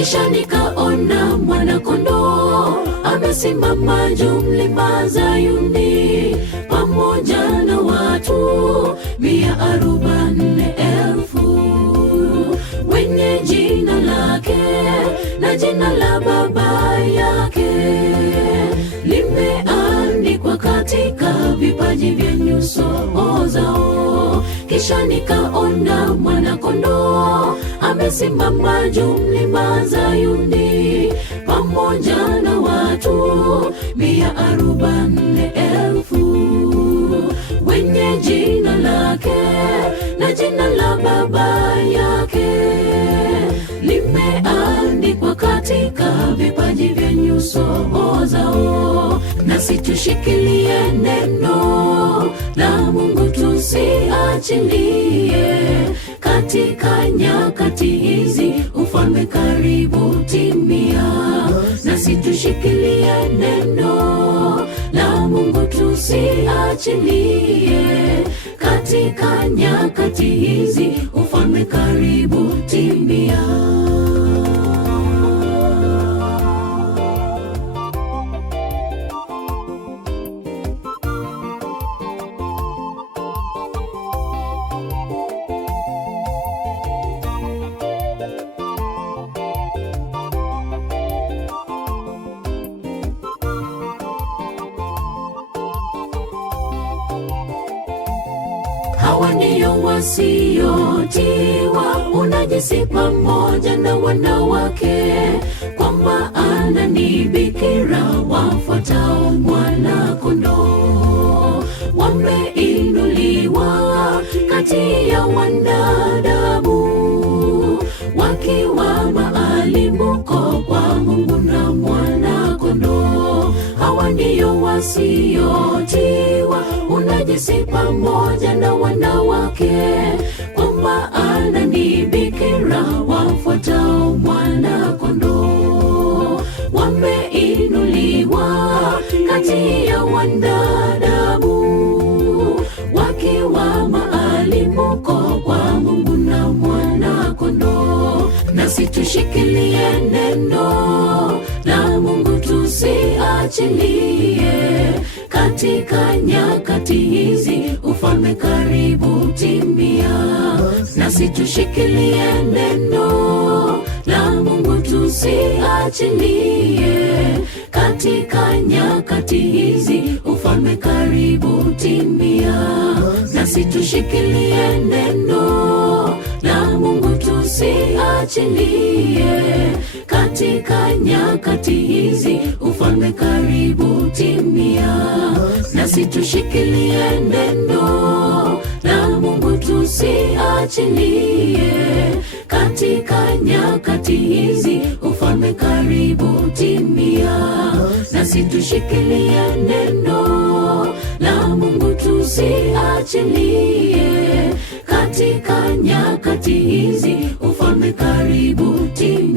Kisha nikaona mwana-kondoo amesimama juu mlima Zayuni, pamoja na watu 144,000 wenye jina lake na jina la Baba yake limeandikwa katika vipaji vya nyuso zao. Kisha nikaona mwana-kondoo amesimama juu mlima Zayuni, pamoja na watu 144,000 wenye jina lake na jina la Baba yake limeandikwa katika vipaji vya nyuso zao. Nasi tushikilie neno la Mungu, tusiachilie. Katika nyakati hizi ufalme karibu timia. Nasi tushikilie neno la Mungu, tusiachilie. Katika nyakati hizi ufalme karibu timia. Hawa ndiyo wasiotiwa unajisi pamoja na wanawake, kwa maana ni bikira wafuatao mwana-kondoo. Wameinuliwa kati ya wanadamu, wakiwa maalimuko kwa Mungu na mwana-kondoo. Hawa ndiyo wasiotiwa unajisi pamoja na wanawake, kwa maana ni bikira wafuatao mwana-kondoo. Wameinuliwa kati ya wanadamu, wakiwa maalimuko kwa Mungu na mwana-kondoo. Nasi tushikilie neno la Mungu, tusiachilie. Katika nyakati hizi ufalme karibu timia. Nasi tushikilie neno la Mungu, tusiachilie. Katika nyakati hizi ufalme karibu timia. Nasi tushikilie neno la Mungu, tusiachilie. Katika nyakati hizi ufalme karibu timia. Nasi tushikilie neno la Mungu, tusiachilie. Katika nyakati hizi ufalme karibu timia. Nasi tushikilie neno la Mungu, tusiachilie. Katika nyakati hizi ufalme karibu timia.